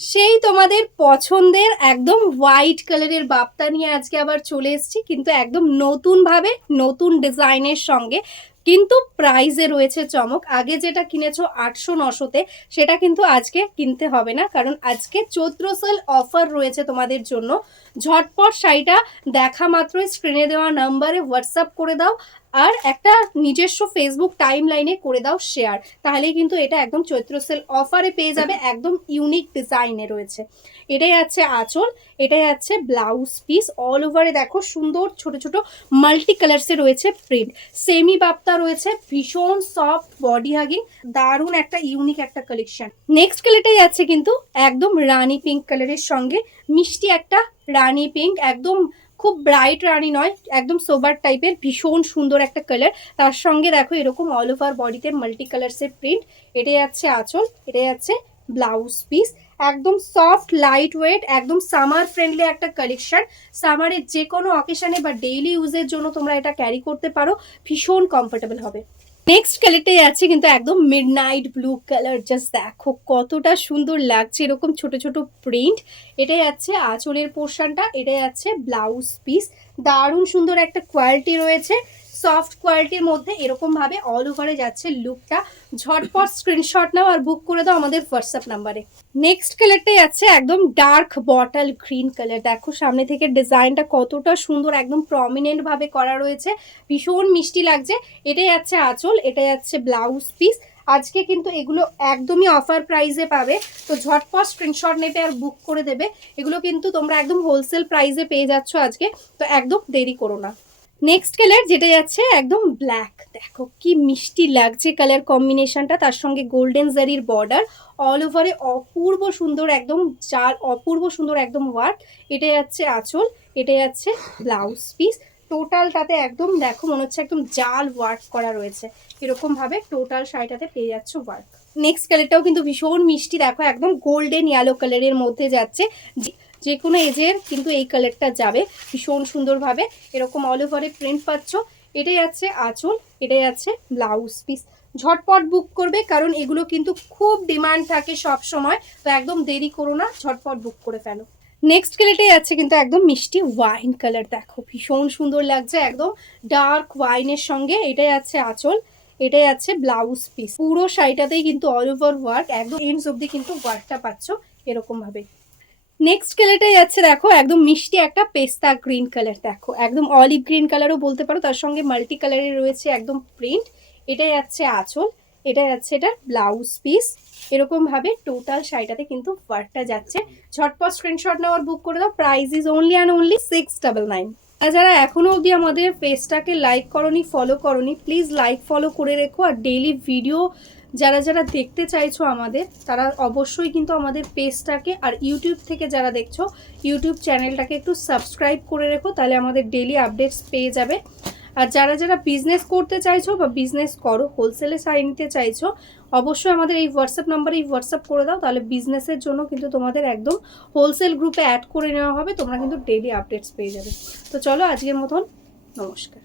সেই তোমাদের পছন্দের একদম হোয়াইট কালারের বাপ্তা নিয়ে আজকে আবার চলে এসেছি, কিন্তু একদম নতুনভাবে নতুন ডিজাইনের সঙ্গে। কিন্তু প্রাইসে রয়েছে চমক। আগে যেটা কিনেছো 800-900-তে, সেটা কিন্তু আজকে কিনতে হবে না, কারণ আজকে চৈত্র সেল অফার রয়েছে তোমাদের জন্য। ঝটপট শাড়িটা দেখা মাত্রই স্ক্রিনে দেওয়া নাম্বারে হোয়াটসঅ্যাপ করে দাও, আর একটা নিজস্ব ফেসবুক টাইম লাইনে করে দাও শেয়ার, তাহলেই কিন্তু এটা একদম চৈত্র সেল অফারে পেয়ে যাবে। একদম ইউনিক ডিজাইনে রয়েছে। এটাই আছে আঁচল, এটাই আছে ব্লাউজ পিস। অল ওভারে দেখো সুন্দর ছোট ছোট মাল্টি কালার্সে রয়েছে প্রিন্ট। সেমি বাপ্তা রয়েছে, ভীষণ সফট বডি হাগিং, দারুণ একটা ইউনিক একটা কালেকশন। নেক্সট কালারটাই আছে কিন্তু একদম রানি পিঙ্ক কালারের সঙ্গে, মিষ্টি একটা রানি পিঙ্ক, একদম খুব ব্রাইট রানি নয়, একদম সোবার টাইপের, ভীষণ সুন্দর একটা কালার। তার সঙ্গে দেখো এরকম অল ওভার বডিতে মাল্টি কালার্সের প্রিন্ট। এটাই যাচ্ছে আঁচল, এটাই যাচ্ছে ব্লাউজ পিস। একদম সফট লাইট ওয়েট, একদম সামার ফ্রেন্ডলি একটা কালেকশন। সামারের যে কোনো অকেশনে বা ডেইলি ইউজের জন্য তোমরা এটা ক্যারি করতে পারো, ভীষণ কমফোর্টেবল হবে। নেক্সট কালারটাই আছে কিন্তু একদম মিডনাইট ব্লু কালার। জাস্ট দেখো কতটা সুন্দর লাগছে, এরকম ছোট ছোট প্রিন্ট। এটাই আছে আঁচলের পোর্শনটা, এটাই আছে ব্লাউজ পিস। দারুণ সুন্দর একটা কোয়ালিটি রয়েছে, সফট কোয়ালিটির মধ্যে এরকম ভাবে অল ওভারে যাচ্ছে লুকটা। ঝটপট স্ক্রিনশট নাও আর বুক করে দাও আমাদের হোয়াটসঅ্যাপ নাম্বারে। নেক্সট কালারটাই আছে একদম ডার্ক বটল গ্রিন কালার। দেখো সামনে থেকে ডিজাইনটা কতটা সুন্দর, একদম প্রমিনেন্ট ভাবে করা রয়েছে, ভীষণ মিষ্টি লাগছে। এটাই আছে আঁচল, এটাই আছে ব্লাউজ পিস। আজকে কিন্তু এগুলো একদমই অফার প্রাইসে পাবে, তো ঝটপট স্ক্রিনশট নেবে আর বুক করে দেবে। এগুলো কিন্তু তোমরা একদম হোলসেল প্রাইসে পেয়ে যাচ্ছ আজকে, তো একদম দেরি করো না। নেক্সট কালার যেটা যাচ্ছে একদম ব্ল্যাক, দেখো কি মিষ্টি লাগছে কালার কম্বিনেশনটা, তার সঙ্গে গোল্ডেন জারির বর্ডার, অল ওভারে অপূর্ব সুন্দর, একদম জাল অপূর্ব সুন্দর একদম ওয়ার্ক। এটা যাচ্ছে আঁচল, এটা যাচ্ছে ব্লাউজ পিস। টোটালটাতে একদম দেখো মনে হচ্ছে একদম জাল ওয়ার্ক করা রয়েছে, এরকম ভাবে টোটাল শাড়িটাতে পেয়ে যাচ্ছে ওয়ার্ক। নেক্সট কালারটাও কিন্তু ভীষণ মিষ্টি, দেখো একদম গোল্ডেন ইয়েলো কালারের মধ্যে যাচ্ছে। যে কোনো এজের কিন্তু এই কালারটা যাবে ভীষণ সুন্দরভাবে, এরকম অল ওভারে প্রিন্ট পাচ্ছ। এটাই আছে আঁচল, এটাই আছে ব্লাউজ পিস। ঝটপট বুক করবে, কারণ এগুলো কিন্তু খুব ডিমান্ড থাকে সব সময়, তো একদম দেরি করো না, ঝটপট বুক করে ফেলো। নেক্সট কালারটাই আছে কিন্তু একদম মিষ্টি ওয়াইন কালার, দেখো ভীষণ সুন্দর লাগছে, একদম ডার্ক ওয়াইনের সঙ্গে। এটাই আছে আঁচল, এটাই আছে ব্লাউজ পিস। পুরো শাড়িটাতেই কিন্তু অল ওভার ওয়ার্ক, একদম এন্ডস অব্দি কিন্তু ওয়ার্কটা পাচ্ছ এরকম ভাবে। নেক্সট কালারটাই যাচ্ছে দেখো একদম মিষ্টি একটা পেস্তা গ্রিন কালার, দেখো একদম অলিভ গ্রিন কালারও বলতে পারো, তার সঙ্গে মাল্টি কালারের রয়েছে একদম প্রিন্ট। এটাই যাচ্ছে আঁচল, এটা যাচ্ছে এটা ব্লাউজ পিস। এরকম ভাবে টোটাল শাড়িটাতে কিন্তু ওয়ার্কটা যাচ্ছে। ঝটপট স্ক্রিনশট নেওয়ার বুক করে দাও। Price is only and only 699। আর যারা এখনো অবধি আমাদের পেজটাকে লাইক করনি, ফলো করনি, প্লিজ লাইক ফলো করে রেখো। আর ডেইলি ভিডিও যারা যারা দেখতে চাইছো আমাদের, তারা অবশ্যই কিন্তু আমাদের পেজটাকে, আর ইউটিউব থেকে যারা দেখছো ইউটিউব চ্যানেলটাকে একটু সাবস্ক্রাইব করে রেখো, তাহলে আমাদের ডেইলি আপডেটস পেয়ে যাবে। আর যারা যারা বিজনেস করতে চাইছো বা বিজনেস করো, হোলসেলে শাড়ি নিতে চাইছো, অবশ্যই আমাদের এই হোয়াটসঅ্যাপ নাম্বারেই হোয়াটসঅ্যাপ করে দাও, তাহলে বিজনেসের জন্য কিন্তু তোমাদের একদম হোলসেল গ্রুপে অ্যাড করে নেওয়া হবে, তোমরা কিন্তু ডেইলি আপডেটস পেয়ে যাবে। তো চলো আজকের মতন, নমস্কার।